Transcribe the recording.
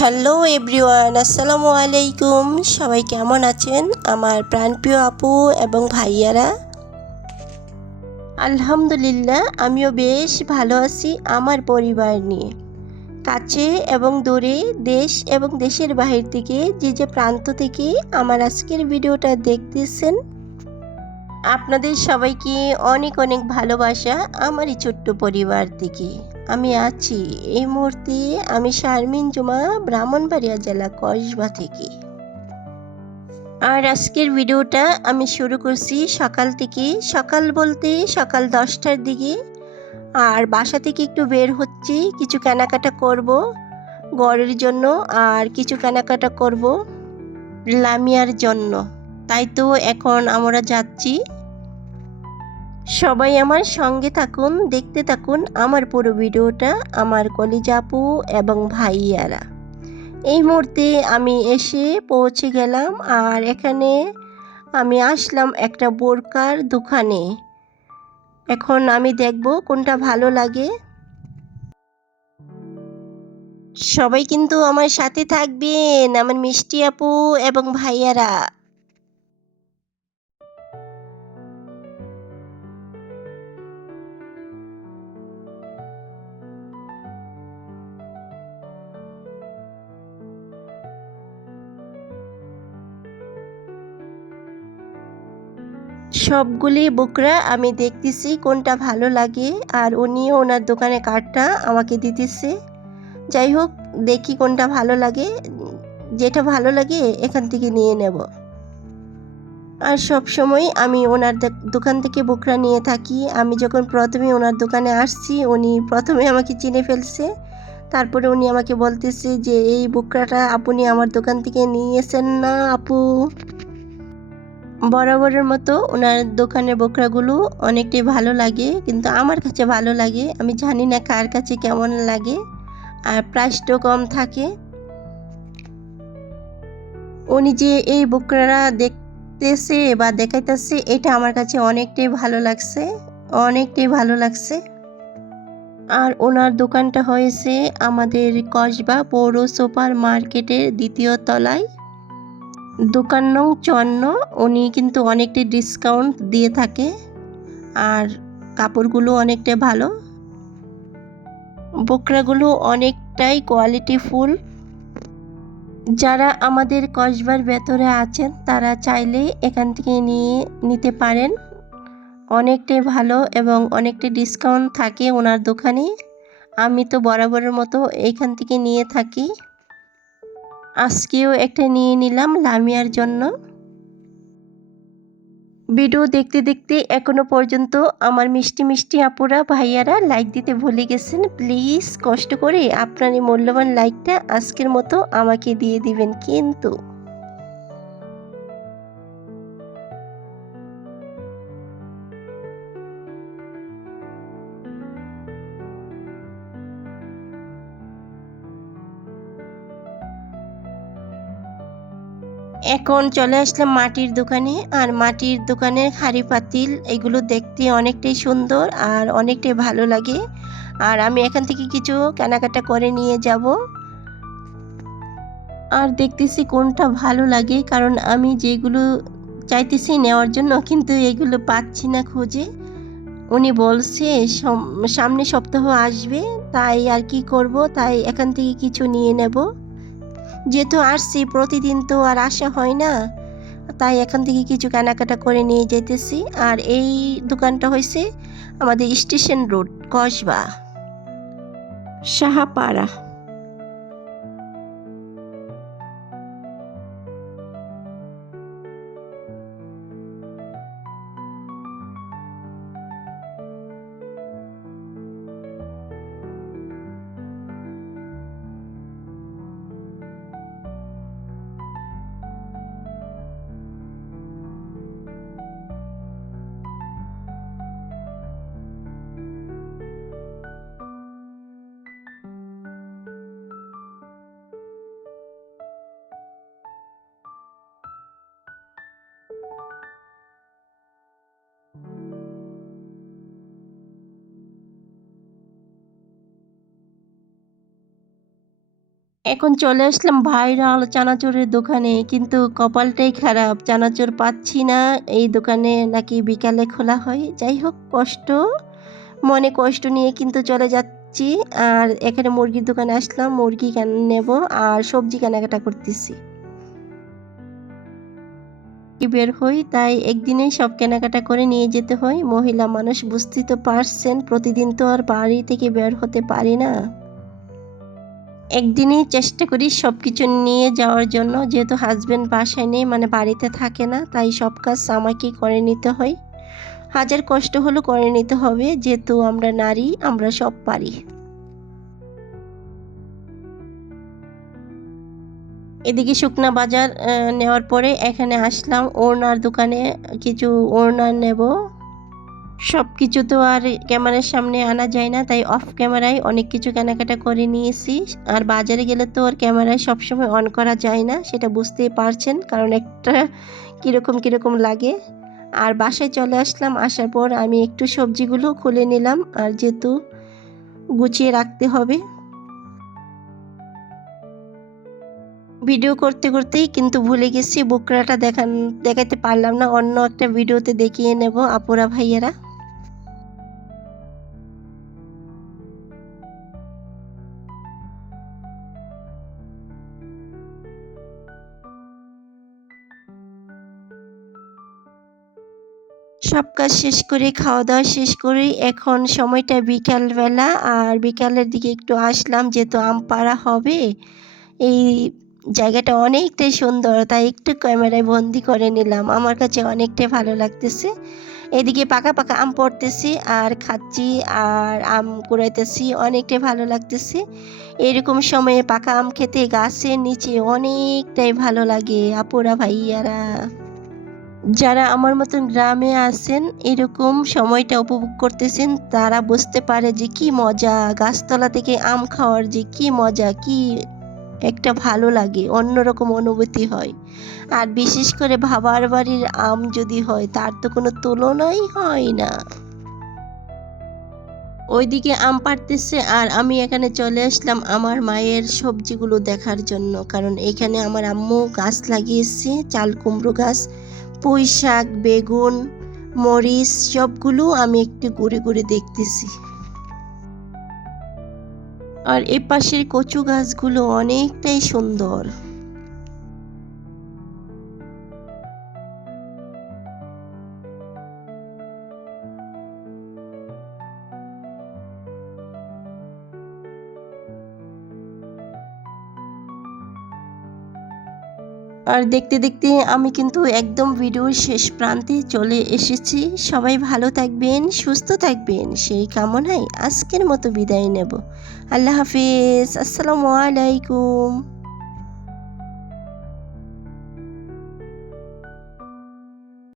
Hello everyone, আসসালামু আলাইকুম। সবাই কেমন আছেন আমার প্রাণপ্রিয় আপু এবং ভাইয়ারা? আলহামদুলিল্লাহ, আমিও বেশ ভালো আছি আমার পরিবার নিয়ে। কাছে এবং দূরে, দেশ এবং দেশের বাহির থেকে যে প্রান্ত থেকে আমার আজকের ভিডিওটা দেখতেছেন, আপনাদের সবাইকে অনেক অনেক ভালোবাসা আমার এই ছোট্ট পরিবার থেকে। আমি আছি এই মুহূর্তে, আমি শারমিন জুমা, ব্রাহ্মণবাড়িয়া জেলা কসবা থেকে। আর আজকের ভিডিওটা আমি শুরু করছি সকাল থেকে, সকাল বলতে সকাল 10টার দিকে। আর বাসা থেকে একটু বের হচ্ছি, কিছু কেনাকাটা করব ঘরের জন্য, আর কিছু কেনাকাটা করব লামিয়ার জন্য। তাই তো এখন আমরা যাচ্ছি। সবাই আমার সঙ্গে থাকুন, দেখতে থাকুন আমার পুরো ভিডিওটা আমার কলিজা আপু এবং ভাইয়ারা। এই মুহূর্তে আমি এসে পৌঁছে গেলাম, আর এখানে আমি আসলাম একটা বোরকার দোকানে। এখন আমি দেখব কোনটা ভালো লাগে। সবাই কিন্তু আমার সাথে থাকবেন, আমার মিষ্টি আপু এবং ভাইয়ারা। সবগুলি বুকরা আমি দেখতেছি কোনটা ভালো লাগে, আর উনিও ওনার দোকানে কার্ডটা আমাকে দিতেছে। যাই হোক, দেখি কোনটা ভালো লাগে, যেটা ভালো লাগে এখান থেকে নিয়ে নেব। আর সব সময় আমি ওনার দোকান থেকে বুকরা নিয়ে থাকি। আমি যখন প্রথমে ওনার দোকানে আসছি, উনি প্রথমে আমাকে চিনে ফেলছে। তারপরে উনি আমাকে বলতেছে যে এই বুকরাটা আপনি আমার দোকান থেকে নিয়েছেন না আপু? বরাবরের মতো ওনার দোকানের বোকরাগুলো অনেকটাই ভালো লাগে, কিন্তু আমার কাছে ভালো লাগে। আমি জানি না কার কাছে কেমন লাগে। আর প্রাইসটাও কম থাকে। উনি যে এই বোকরাটা দেখতেছে বা দেখাইতেছে, এটা আমার কাছে অনেকটাই ভালো লাগছে, অনেকটাই ভালো লাগছে। আর ওনার দোকানটা হয়েছে আমাদের কসবা পৌর সুপার মার্কেটের 2য় তলায়, দোকান নং 54। উনি কিন্তু অনেকটাই ডিসকাউন্ট দিয়ে থাকে, আর কাপড়গুলো অনেকটাই ভালো, বোকরাগুলো অনেকটাই কোয়ালিটিফুল। যারা আমাদের কসবার ভেতরে আছেন তারা চাইলে এখান থেকে নিতে পারেন। অনেকটাই ভালো এবং অনেকটাই ডিসকাউন্ট থাকে ওনার দোকানে। আমি তো বরাবরের মতো এইখান থেকে নিয়ে থাকি। আজকেও একটা নিয়ে নিলাম লামিয়ার জন্য। ভিডিও দেখতে দেখতে এখনো পর্যন্ত আমার মিষ্টি মিষ্টি আপুরা ভাইয়ারা লাইক দিতে ভুলে গেছেন। প্লিজ কষ্ট করে আপনার এই মূল্যবান লাইকটা আজকের মতো আমাকে দিয়ে দিবেন কিন্তু। এখন চলে আসলাম মাটির দোকানে। আর মাটির দোকানের হাঁড়ি পাতিল এগুলো দেখতে অনেকটাই সুন্দর আর অনেকটাই ভালো লাগে। আর আমি এখান থেকে কিছু কেনাকাটা করে নিয়ে যাব। আর দেখতেছি কোনটা ভালো লাগে, কারণ আমি যেগুলো চাইতেছি নেওয়ার জন্য, কিন্তু এগুলো পাচ্ছি না খুঁজে। উনি বলছে সামনে সপ্তাহ আসবে, তাই আর কি করব, তাই এখান থেকে কিছু নিয়ে নেব। যেহেতু আসছি, প্রতিদিন তো আর আসা হয় না, তাই এখান থেকে কিছু কেনাকাটা করে নিয়ে যেতেছি। আর এই দোকানটা হয়েছে আমাদের স্টেশন রোড, কসবা সাহাপাড়া। এখন চলে আসলাম ভাইরাল চানাচুরের দোকানে, কিন্তু কপালটাই খারাপ, চানাচুর পাচ্ছি না। এই দোকানে নাকি বিকালে খোলা হয়। যাই হোক, মনে কষ্ট নিয়ে কিন্তু চলে যাচ্ছি। আর এখানে মুরগির দোকানে আসলাম, মুরগি নেব আর সবজি কেনাকাটা করতেছি। বের হই, তাই একদিনেই সব কেনাকাটা করে নিয়ে যেতে হয়। মহিলা মানুষ, বুঝতেই তো পারছেন, প্রতিদিন তো আর বাড়ি থেকে বের হতে পারি না। একদিনই চেষ্টা করি সব কিছু নিয়ে যাওয়ার জন্য, যেহেতু হাজব্যান্ড বাসায় নেই, মানে বাড়িতে থাকে না, তাই সব কাজ আমাকেই করে নিতে হয়। হাজার কষ্ট হলেও করে নিতে হবে, যেহেতু আমরা নারী, আমরা সব পারি। এদিকে শুকনা বাজার নেওয়ার পরে এখানে আসলাম ওড়নার দোকানে, কিছু ওড়না নেব। সব কিছু তো আর ক্যামেরার সামনে আনা যায় না, তাই অফ ক্যামেরায় অনেক কিছু কেনাকাটা করে নিয়েছি। আর বাজারে গেলে তো আর ক্যামেরায় সবসময় অন করা যায় না, সেটা বুঝতেই পারছেন, কারণ একটা কীরকম লাগে। আর বাসায় চলে আসলাম, আসার পর আমি একটু সবজিগুলো খুলে নিলাম, আর যেহেতু গুছিয়ে রাখতে হবে। ভিডিও করতে করতেই কিন্তু ভুলে গেছি, বোকরাটা দেখাতে পারলাম না, অন্য একটা ভিডিওতে দেখিয়ে নেব আপুরা ভাইয়েরা। সব কাজ শেষ করে, খাওয়া দাওয়া শেষ করে এখন সময়টা বিকালবেলা, আর বিকালের দিকে একটু আসলাম, যেহেতু আম পাড়া হবে। এই জায়গাটা অনেকটাই সুন্দর, তাই একটু ক্যামেরায় বন্দি করে নিলাম, আমার কাছে অনেকটাই ভালো লাগতেছে। এদিকে পাকা পাকা আম পড়তেছি আর খাচ্ছি, আর আম কুড়াইতেছি, অনেকটাই ভালো লাগতেছে। এরকম সময়ে পাকা আম খেতে গাছের নিচে অনেকটাই ভালো লাগে আপুরা ভাইয়ারা। যারা আমার মতন গ্রামে আছেন, এরকম সময়টা উপভোগ করতেছেন, তারা বুঝতে পারে যে কি মজা, গাছতলা থেকে আম খাওয়ার যে কি মজা, কি একটা ভালো লাগে, অন্যরকম অনুভূতি হয়। আর বিশেষ করে বাবার বাড়ির আম যদি হয়, তার তো কোনো তুলনাই হয় না। ওইদিকে আম পাড়তেছে আর আমি এখানে চলে আসলাম আমার মায়ের সবজিগুলো দেখার জন্য, কারণ এখানে আমার আম্মু গাছ লাগিয়েছে, চাল কুমড়ো গাছ, পুঁই শাক, বেগুন, মরিচ, সবগুলো আমি একটু ঘুরে ঘুরে দেখতেছি। আর এ পাশের কচু গাছগুলো অনেকটাই সুন্দর। আর দেখতে দেখতে আমি কিন্তু একদম ভিডিওর শেষ প্রান্তে চলে এসেছি। সবাই ভালো থাকবেন, সুস্থ থাকবেন, সেই কামনায় আজকের মতো বিদায় নেব। আল্লাহ হাফিজ, আসসালামু আলাইকুম।